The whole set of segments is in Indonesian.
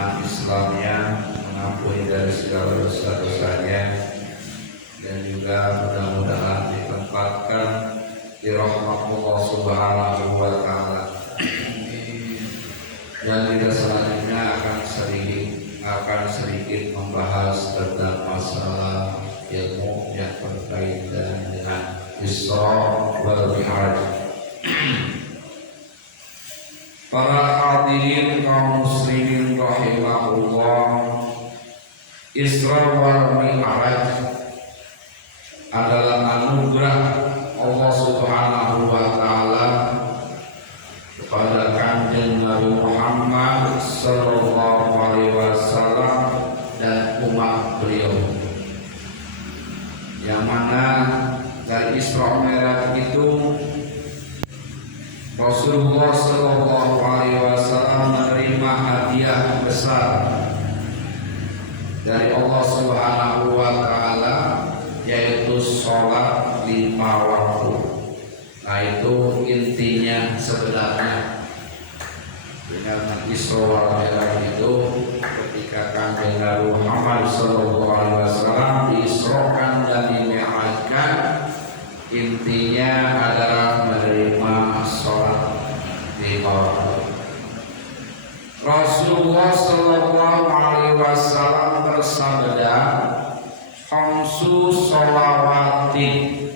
iman Islamnya, mengampuni dari segala dosa-dosanya, dan juga mudah-mudahan ditempatkan di rahmatullah subhanahu wa ta'ala. Dan kita selanjutnya akan sedikit membahas tentang masalah ilmu yang berkaitan dengan Isra wal Mi'raj. Para hadirin kaum muslimin rahimahullah, Isra wal Mi'raj adalah anugerah Allah Subhanahu wa taala kepada Kanjeng Nabi Muhammad sallallahu alaihi wasallam dan umat beliau, yang mana dari Isra Mi'raj itu Rasulullah sallallahu alaihi wasallam menerima hadiah besar dari Allah Subhanahu wa taala, yaitu sholat 5 waktu. Nah, itu intinya sebenarnya dengan Isra wal Mi'raj itu, ketika Kanjeng Nabi Muhammad sallallahu alaihi wasallam diisrokan dan dimi'rajkan, intinya adalah menerima sholat 5 waktu. Rasulullah sallallahu alaihi wasallam bersabda, khamsu sholawatin,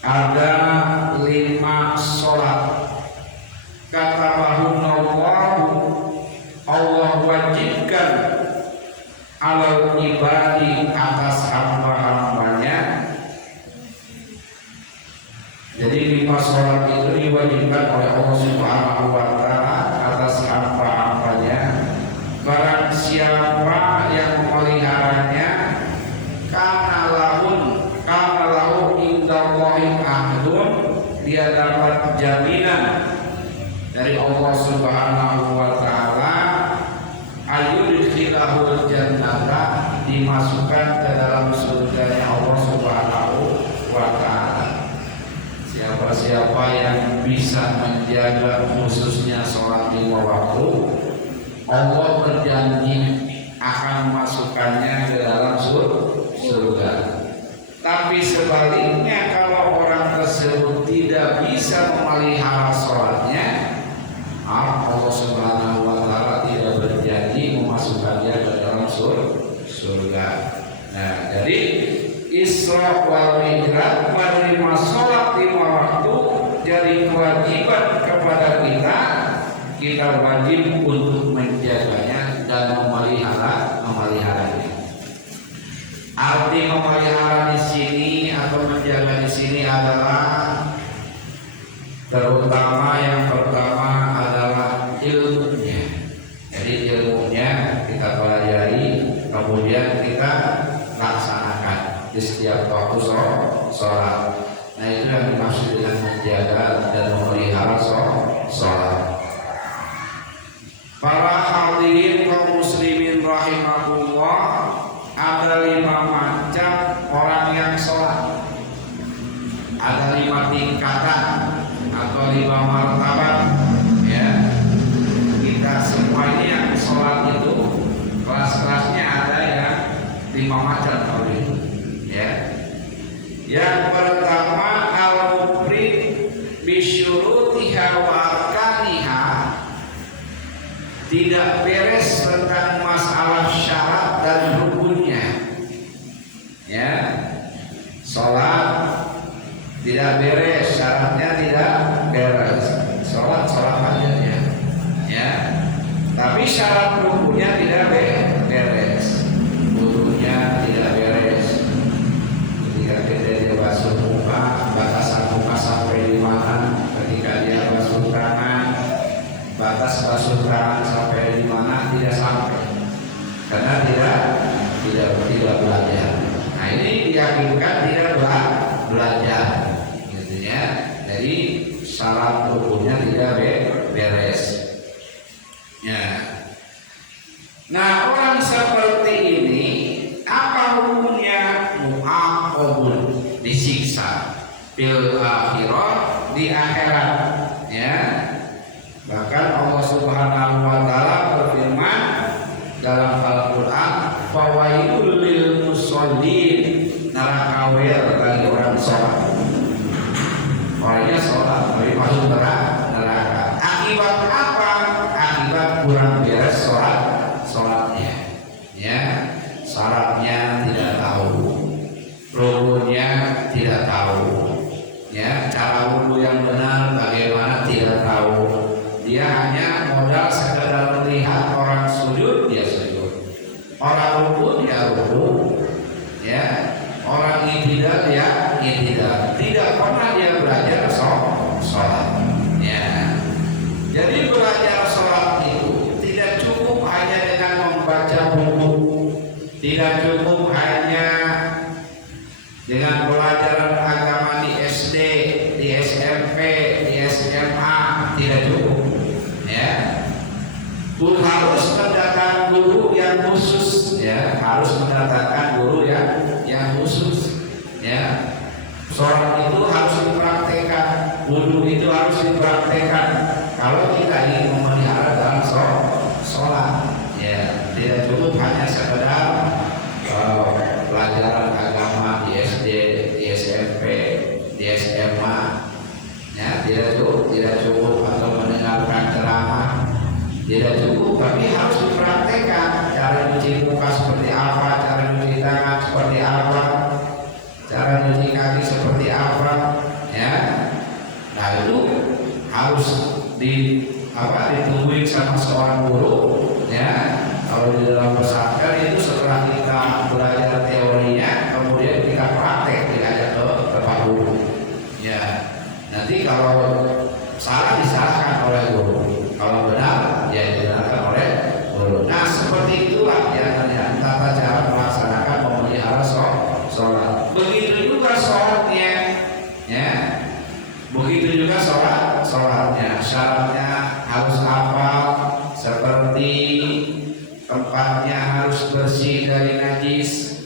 ada 5 sholat, kata Allah wajibkan alal ibadi atas hamba-hambanya. Jadi 5 sholat itu diwajibkan oleh Allah Subhanahu wa ta'ala atas hamba-hambanya. Barang siapa yang memeliharanya, kana lahu indallahi ahdun, dia dapat jaminan dari Allah Subhanahu wa ta'ala, ayyudkhilahul jannata, dimasukkan ke dalam surganya Allah Subhanahu wa ta'ala. Siapa-siapa yang bisa menjaga khususnya sholat 5 waktu, Allah berjanji akan masukkannya ke dalam surga. Tapi sebaliknya, kalau orang tersebut tidak bisa memelihara sholatnya, Allah Subhanahu wa ta'ala tidak berjanji memasukkan dia ke dalam surga. Nah, jadi Isra wal Mi'raj, menerima sholat 5 waktu jadi kewajiban kepada kita wajib untuk menjaganya dan memeliharanya. Arti memelihara di sini atau menjaga di sini adalah terutama yang pertama adalah ilmunya. Jadi ilmunya kita pelajari, kemudian kita laksanakan di setiap waktu sholat. Nah, itu yang dimaksud dengan menjaga dan memelihara sholat. Para hadirin kaum muslimin rahimahullah, ada 5 macam orang yang sholat. Ada 5 tingkatan atau 5 martabat, ya. Kita semua ini yang sholat itu kelas-kelasnya ada ya 5 macam kalau itu, ya. Yang pertama, al-mufrid bisyurutiha wa arkaniha, tidak beres tentang masalah syarat dan rukunnya, ya. Sholat tidak beres, syaratnya tidak beres, sholat aja ya. Tapi syarat rukunnya tidak beres, wudunya tidak beres. Ketika dia basuh muka, batasan muka sampai di mana? Ketika dia basuh tangan, batas basuh tangan sampai di mana? Tidak sampai, karena tidak belajar. Nah, ini diyakinkan tidak belajar, gitu ya. Jadi syarat rukunnya tidak beres. Ya. Nah, orang seperti ini apa hukumnya? Mu'aqabun, disiksa fil akhirah, di akhirat, ya. Bahkan Allah Subhanahu wa ta'ala dalam Al-Quran, fawailul lil musallin, neraka bagi orang sholat. Orangnya sholat tapi masuk neraka. Akibat apa? Akibat kurang beres sholatnya. Ya, syaratnya tidak tahu, rukunnya tidak tahu, ya, cara wudu yang benar bagaimana tidak tahu. Dia hanya modal sekedar melihat orang sujud, dia sujud. Orang ruku dia ruku, ya. Orang i'tidal dia i'tidal. Tidak pernah dia belajar sholat. Ya. Jadi belajar sholat itu tidak cukup hanya dengan membaca buku, tidak cukup hanya dengan pelajaran agama di SD, di SMP, di SMA, tidak cukup. Ya, harus mendatangkan guru yang khusus. Ya, harus mendatangkan guru yang khusus. Ya, sholat itu harus dipraktekkan, wudu itu harus dipraktekkan. Kalau kita ingin memelihara dalam sholat, ya, tidak cukup hanya sekedar pelajaran agama di SD, di SMP, di SMA. Ya, tidak cukup atau mendengarkan ceramah, tidak cukup, tapi harus dipraktekkan. Cara cuci muka seperti apa, cara cuci tangan seperti apa, cara cuci kaki seperti apa, ya. Nah itu harus ditungguin sama seorang guru, ya. Kalau di dalam pesantren itu setelah kita belajar teorinya, kemudian kita praktek, diajak ke tempat guru. Ya, nanti kalau salah disalahkan oleh guru, kalau benar ya dibenarkan oleh guru. Nah seperti itulah ya tata cara melaksanakan memelihara sholat. Begitu juga sholatnya, ya. Begitu juga sholatnya. Syaratnya harus apa? Seperti tempatnya harus bersih dari najis,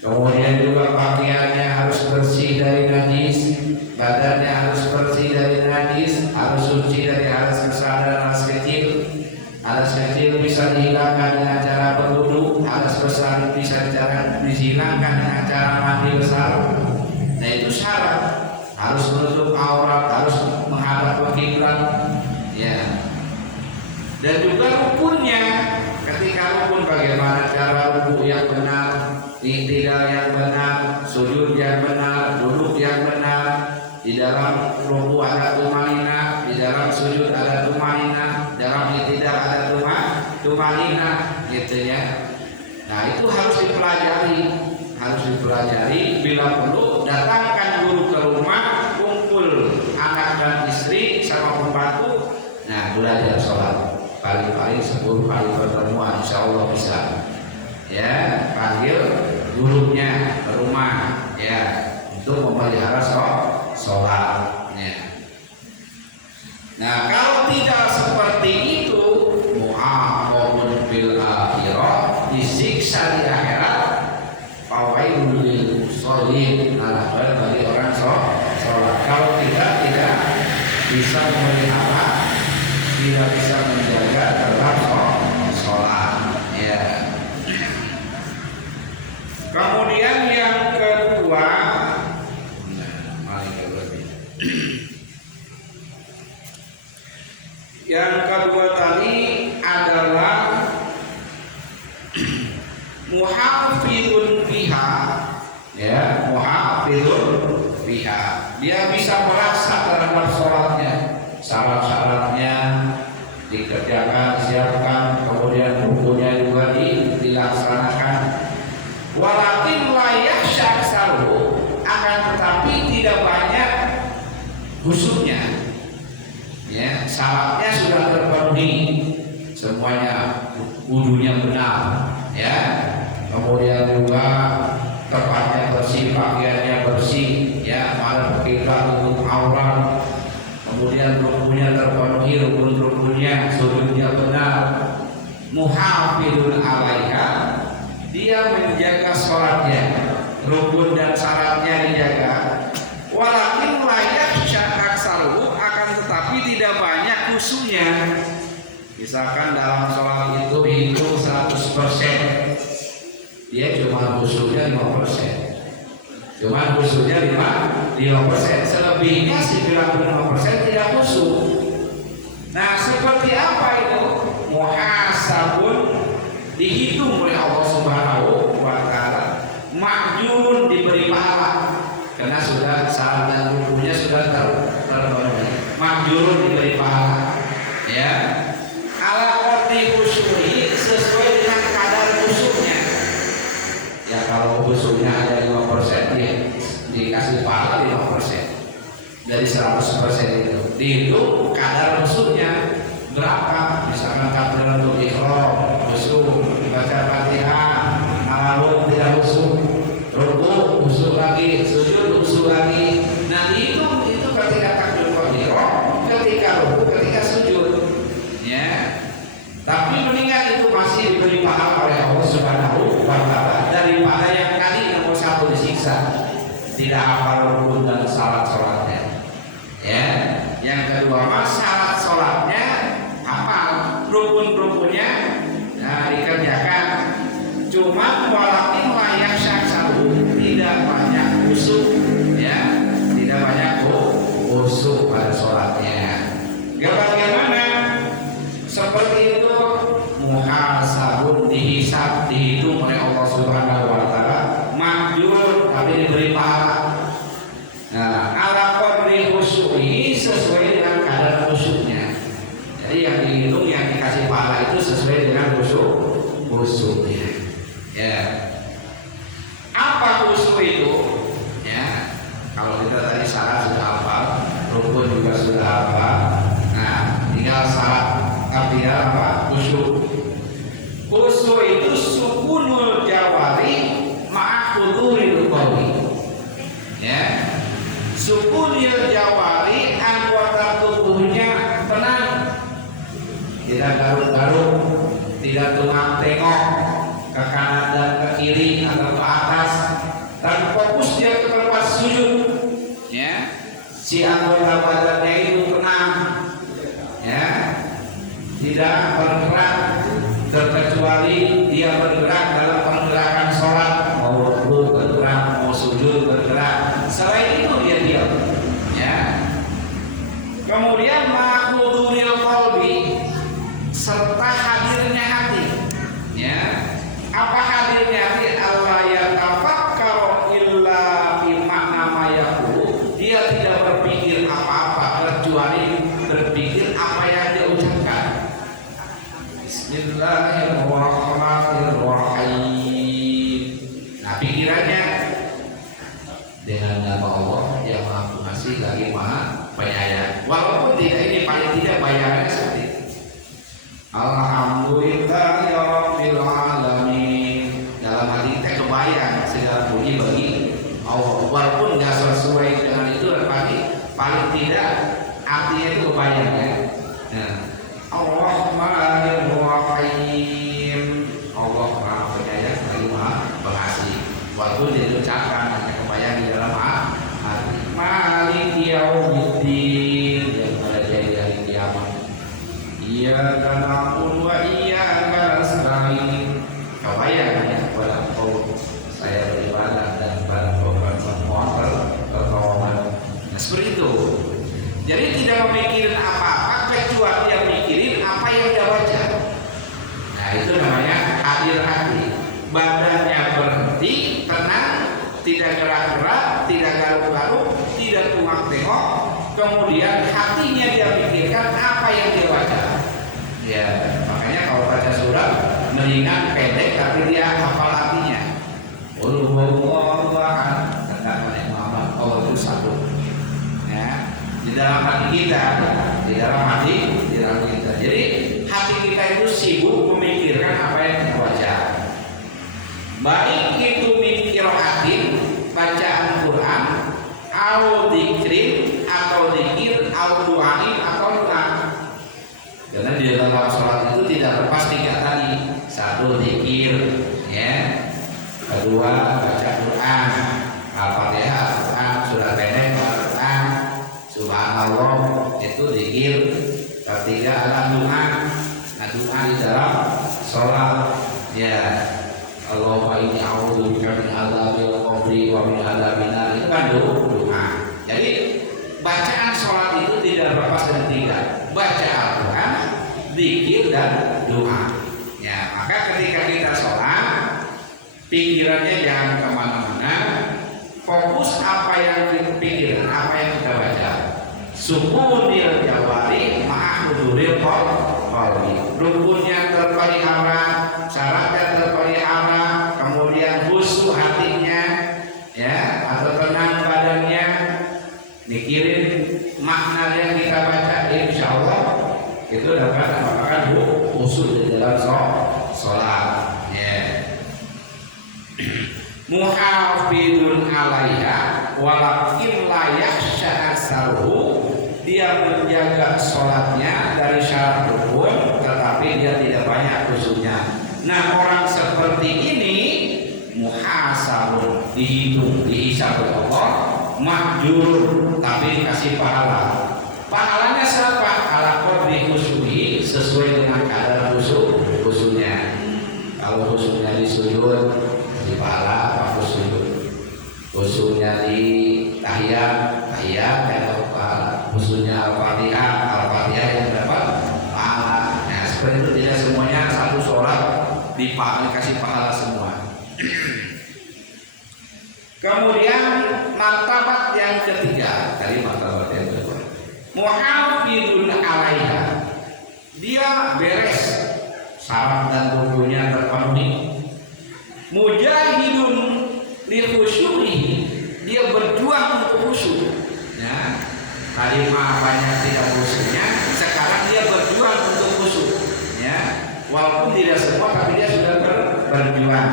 kemudian juga pakaiannya harus bersih dari najis, badannya harus bersih dari najis, harus suci dari hadas besar dan hadas kecil. Hadas kecil bisa dihilangkan dengan cara berwudu, hadas besar bisa dihilangkan dengan cara mandi besar. Nah itu syarat, harus menutup aurat, harus menghadap ke kiblat, ya. Dan juga rukunnya, ketika rukun bagaimana cara ruku yang benar, i'tidal yang benar, sujud yang benar, duduk yang benar. Di dalam ruku ada tumanina, di dalam sujud ada tumanina, dalam i'tidal ada tumanina, gitu ya. Nah itu harus dipelajari. Bila perlu datangkan guru ke rumah, kumpul anak dan istri sama pembantu. Nah belajar sholat. Paling-paling 10 kali pertemuan, insya Allah bisa. Ya, panggil gurunya ke rumah, ya, untuk memelihara sholat. Ya. Nah, kalau tidak seperti itu, mu'aqabun bil akhirah, disiksa di akhirat. Fawailul lil musallin, neraka bagi orang sholat. Kalau tidak bisa memelihara, tidak bisa menjaga dalam sholat, ya. Kemudian yang kedua, tadi adalah muhafizun fiha, ya, muhafizun fiha. Dia bisa merasa terhadap sholatnya, syarat-syaratnya dikerjakan, disiapkan, kemudian rukunya juga dilaksanakan. Walakin layak syaksalu, akan tetapi tidak banyak khusyuknya. Ya, syaratnya sudah terpenuhi semuanya, wudunya benar, ya. Kemudian juga tempatnya bersih, pakaiannya bersih, ya, pada kiblat untuk aurat. Kemudian rukunnya terpenuhi, rukun-rukunnya, sujudnya benar. Muhafizun alaiha, dia menjaga sholatnya, rukun dan syaratnya dijaga. Walakin layak syarak salu, akan tetapi tidak banyak khusyuknya. Misalkan dalam sholat itu hitung 100%, dia cuma khusyuknya 5%. Cuma khusyuknya 5%. Selebihnya 95% tidak khusyuk. Nah, seperti apa itu? Muhasabun, dihitung oleh Allah Subhanahu wa taala, ma'jurun, diberi pahala karena sudah syarat dan rukunnya sudah terpenuhi. Ma'jurun, diberi pahala. Ya. Ala qadri khusyuhi, sesuai dengan kadar khusyuknya. Ya, kalau khusyuknya ada 5%, ya dikasih pahala 5%. Dari 100% itu dihitung kadar khusyuknya berapa. Misalkan takbiratul ihram khusyuk, baca Fatihah alun tidak khusyuk, rukuk khusyuk lagi, sujud khusyuk lagi. Nah, dihitung itu ketika takbiratul ihram, ketika rukuk, ketika sujud. Ya, tapi meninggal itu masih diberi pahala oleh Allah Subhanahu wa taala daripada yang tadi nomor 1 disiksa, tidak hafal rukun dan syarat-syaratnya. Ya, yang kedua syarat sholatnya hafal, rukun-rukunnya dikerjakan. Cuma walakin layak syaksatu, tidak banyak khusyuk, ya, tidak banyak khusyuk pada sholatnya. Ya, bagaimana? Seperti itu, muhasabun, dihisab, dihitung oleh Allah Subhanahu wa taala, ma'jur, tapi diberi pahala. Nah, ala qadri khusyuhi, sesuai dengan kadar khusyuknya. Jadi yang dihitung, yang dikasih pahala itu sesuai dengan khusyuknya. Ya. Apa khusyuk itu? Ya. Kalau kita tadi syarat sudah hafal, rukun juga sudah hafal. Nah, tinggal syarat dia apa? Khusyuk. Khusyuk itu sukunul jawari ma'khuduril qalbi. Ya. Sukunil jawari, anggota tubuhnya tenang, tidak garuk-garuk, tidak tengok ke kanan dan ke kiri atau ke atas, dan fokus dia ke tempat sujud. Ya. Si anggota badannya itu tenang. Ya. Tidak bergerak, terkecuali dia bergerak dalam pergerakan sholat, mau rukuk bergerak, mau sujud bergerak. Selain itu dia diam. Ya. Kemudian ma'khuduril qalbi, serta hadirnya hati. Ya. Apa hadirnya hati? Allah yatafakkaru illa fi makna ma yaqulu. Dia tidak berpikir apa-apa kecuali berpikir apa yang dia ucapkan. Bismillahirrahmanirrahim. Nah, pikirannya dengan nama Allah yang Maha Pengasih lagi Maha Penyayang. Walaupun tidak, ini paling tidak bayangannya seperti itu. Alhamdulillahirabbil alamin. Dalam hati kita kebayang segala puji bagi Allah. Walaupun nggak sesuai dengan itu, tapi paling tidak artinya itu kebayang ya. Nah, Ar-Rahmanir-Rahim. Allah Maha Penyayang lagi Maha Pengasih. Walaupun dia ucapkan hanya kebayang di dalam hati. Maliki yaumiddin, yang ada di hari kiamat. Iyyaka na'budu wa iyyaka nasta'in. Kebayang hanya kepada Allah saya beribadah dan pada mohon pertolongan. Nah, seperti itu. Jadi tidak memikirin apa-apa kecuali dia mikirin apa yang dia baca. Nah, itu namanya hadir hati. Badannya berhenti, tenang, tidak gerak-gerak, tidak garuk-garuk, tidak tengok-tengok. Kemudian hatinya dia pikirkan apa yang dia baca. Ya, makanya kalau baca surat mendingan pendek tapi dia hafal artinya. Qul huwallahu ahad, katakan Muhammad, Allah itu satu. Ya, di dalam hati kita, di dalam hati kita. Jadi hati kita itu sibuk memikirkan apa yang kita baca. Baik itu mikir hati, bacaan Quran, au dzikrin atau dzikir, au du'ain atau doa. Karena di dalam sholat itu tidak lepas 3 tadi. 1 dzikir, ya. Kedua baca Quran, Al-Fatihah, Al-Quran, surah pendek, Al-Quran, Subhanallah, itu dzikir. Ketiga adalah doa. doa di dalam sholat ya. Allahumma inni a'udzubika min adzabil qabri wa min adzabin nar, itu kan doa. Jadi bacaan sholat itu tidak berlepas dari tiga: baca Al-Quran, zikir, dan doa. Ya, maka ketika kita sholat, pikirannya jangan kemana-mana, fokus apa yang kita pikirkan, apa yang kita baca. Sukunil jawari ma'huduril qalbi, rukunnya terpelihara, syaratnya terpelihara, kemudian khusyuk hatinya, ya, atau tenang badannya, mikirin makna yang kita baca, insya Allah itu dapat merupakan khusyuk di dalam sholat. Ya. Muhafidun alaiha walakin la yakhsha asaruhu, dia menjaga sholatnya dari syarat rukun, tetapi dia tidak banyak khusyuknya. Nah, orang seperti ini muhasabun, dihitung, dihisab oleh Allah, mahjur, tapi dikasih pahala. Pahalanya siapa? Ala qadri khusyuhi, sesuai dengan kadar khusyuknya. Kalau khusyuknya di sujud, di pahala apa khusyuk? Khusyuknya di tahiyat yang dapat pahala. Khusyuknya al-fatihah yang dapat pahala. Nah, seperti itu, tidak semuanya satu sholat dikasih pahala semua. Kemudian martabat yang ketiga, tadi martabat yang kedua, muhafidun alaiha, dia beres, syarat dan rukunnya terpenuhi. Mujahidun li khusyuhi, dia berjuang untuk khusyuk. Ya, tadi mah banyak tidak khusyuknya, sekarang dia berjuang untuk khusyuk. Ya, walaupun tidak semua, tapi dia sudah berjuang.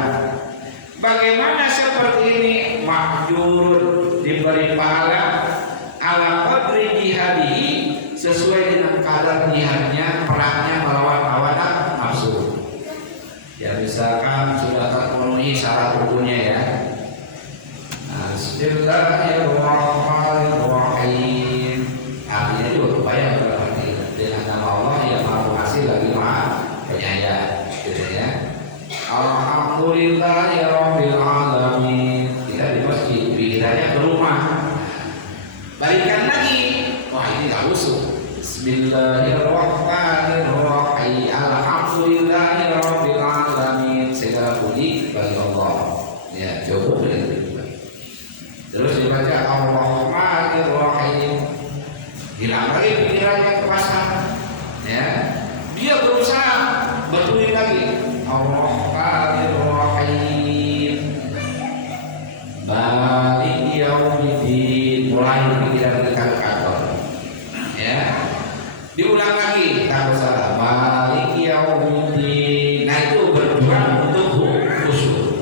Bagaimana seperti ini? Mahjur, diberi pahala ala qadri jihadihi, sesuai dengan kadar jihadnya, perangnya melawan hawa nafsu. Ya, misalkan sudah terpenuhi syarat rukunnya ya. Bismillahirrahmanirrahim. Artinya juga kebayang berarti dengan nama Allah yang Maha Pengasih lagi Maha Penyayang, gitu ya. Alhamdulillahirabbil alamin. Kita di masjid, pikirannya ke rumah. Balikan lagi. Wah, ini enggak usul. Bismillahirrahmanirrahim. Alhamdulillahirabbil alamin. Segala puji bagi Allah. Ya, cukup itu. Terus dibaca Ar-Rahmanir-Rahim. Hilang lagi pikirannya ke pasar. Ya. Dia berusaha betulin lagi. Ar-Rahmanir-Rahim. Maliki yaumiddin. Mulai pikiran dekat kantor. Ya. Diulang lagi, tak salah. Maliki yaumiddin. Nah, itu berjuang untuk khusyuk.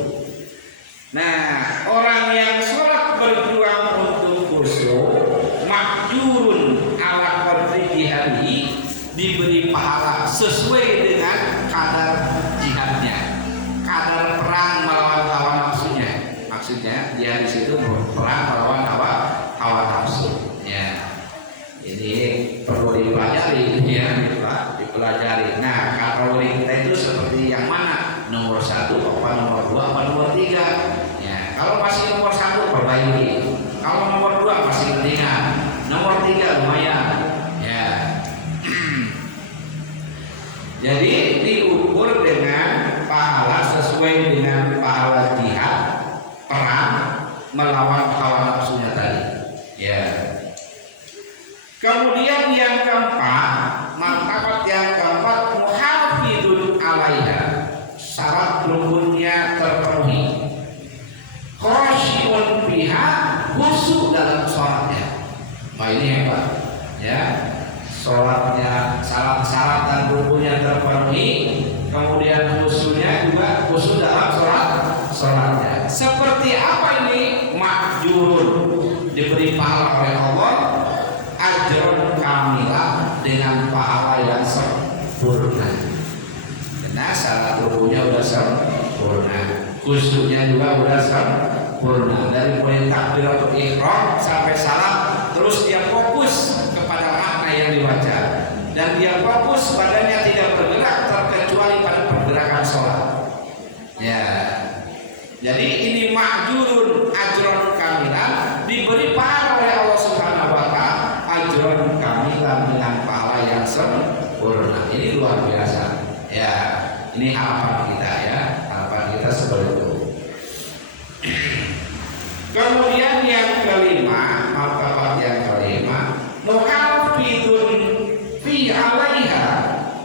Nah, orang yang sholat berjuang untuk khusyuk, mahjurun ala qadri jihadi, diberi pahala sesuai dengan kadar jihadnya, kadar perang melawan hawa nafsunya. Maksudnya dia di situ perang melawan hawa nafsu. Ya, ini perlu dipelajari, ya, dipelajari. Nah, kategori kita itu seperti yang mana? Nomor 1, apa nomor 2, apa nomor 3? Ya, kalau masih nomor 1 perbaiki. Kalau nomor 2 masih ketinggalan. Nomor 3 lumayan. Ya. Jadi diukur dengan pahala sesuai dengan pahala jihad, perang melawan hawa nafsunya tadi. Ya. Kemudian yang keempat, martabat yang keempat, muhafidun alaiha, syarat rukunnya terpenuhi. Khosyiun biha, khusyuk dalam sholatnya. Nah, ini hebat. Ya, sholatnya syarat-syarat dan rukunnya terpenuhi, kemudian khusyuknya juga khusyuk dalam sholatnya. Seperti apa ini? Mahjurun, diberi pahala oleh Allah, ajrun kamilah, dengan pahala yang sempurna. Karena syarat rukunnya sudah sempurna, khusyuknya juga sudah sempurna. Dari mulai takbiratul ihram sampai salam, terus dia fokus kepada makna yang dibaca, dan dia fokus badannya tidak bergerak sempurna. Ini luar biasa. Ya, ini harapan kita ya, harapan kita seperti itu. Kemudian yang kelima, martabat yang kelima, muhafizun fi alaiha,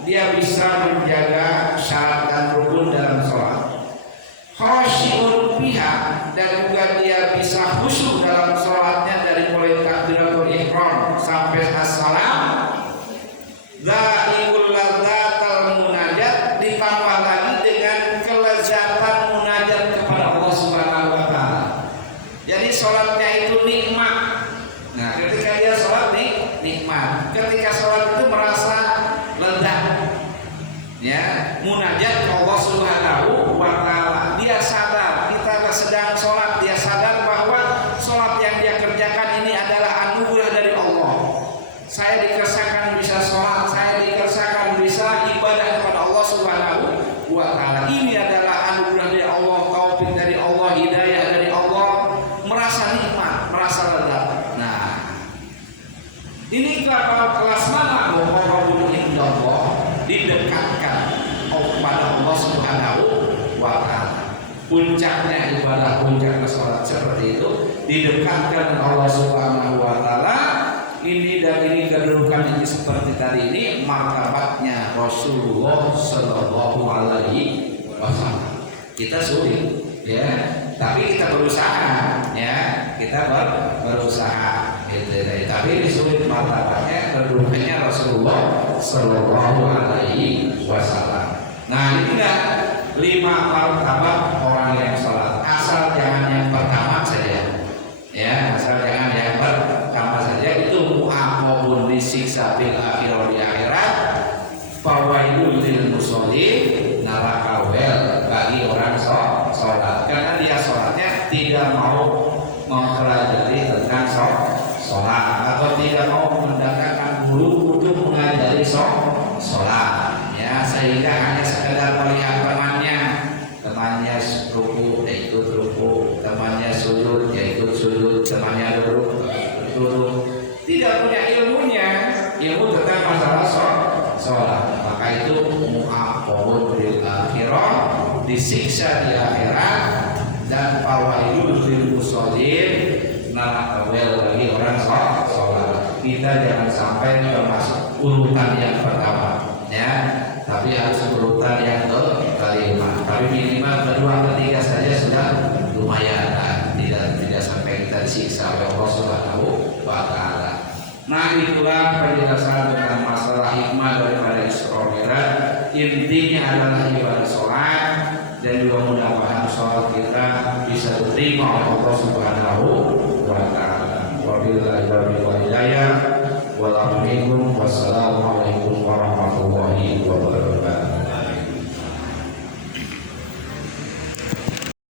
dia bisa menjaga syarat dan rukun dalam sholat. Khashi'un biha, dan juga dia bisa khusyuk dalam sholatnya dari mulai takbiratul ihram sampai as-salam. Dha'iul ladzatal munajat, ditambah lagi dengan kelezatan munajat kepada Allah Subhanahu wa taala. Jadi sholatnya itu nikmat. Nah, ketika dia sholat nikmat. Ketika sholat itu merasa lezat. Ya, munajat ke Allah Subhanahu wa taala. Dia sadar kita sedang sholat, dia sadar bahwa sholat yang dia kerjakan ini adalah anugerah dari Allah. Saya dikersakan bisa sholat, saya dikersakan bisa ibadah kepada Allah Subhanahu wa taala. Ini adalah anugerah dari Allah, taufik dari Allah, hidayah dari Allah. Merasa nikmat, merasa lezat. Nah, ini kelas mana muqarrabun indallah, didekatkan kepada Allah Subhanahu wa taala. Puncaknya ibadah, puncaknya sholat seperti itu, didekatkan Allah Subhanahu wa taala. Ini dan ini kedudukan ini seperti tadi ini martabatnya Rasulullah Sallallahu Alaihi Wasallam. Kita sulit, ya, tapi kita berusaha, ya, kita berusaha. Gitu. Tapi ini sulit martabatnya, kedudukannya Rasulullah Sallallahu Alaihi Wasallam. Nah, inilah 5 martabat orang yang sholat. Asal jangan yang pertama saja, ya, asal jangan yang pertama saja. Itu mu'aqabun disiksa bil akhirah, di akhirat. Fawailul lil musholin, neraka wel bagi orang sholat. Karena dia sholatnya tidak mau mempelajari tentang sholat, atau tidak mau mendatangkan guru untuk mengajari sholat, ya, sehingga hanya sekedar melihat temannya ruku, ya ikut ruku, temannya sujud, ya ikut sujud, temannya duduk, tidak punya ilmu tentang masalah sholat. Maka itu mu'aqabun bil akhirah, disiksa di akhirat, dan fawailul lil musholin, neraka wel bagi orang sholat. Kita jangan sampai termasuk urutan yang pertama, ya, tapi harus urutan yang kelima. Tapi minimal kedua, ketiga saja sudah lumayan, tidak sampai kita disiksa oleh Allah Subhanahu wa taala. Nah, itulah penjelasan tentang masalah hikmah daripada Isra Mi'raj. Intinya adalah ibadah sholat, dan juga mudah-mudahan sholat kita bisa diterima oleh Allah Subhanahu wa taala. Wabillahi taufiq wal hidayah. Wassalamualaikum warahmatullahi wabarakatuh.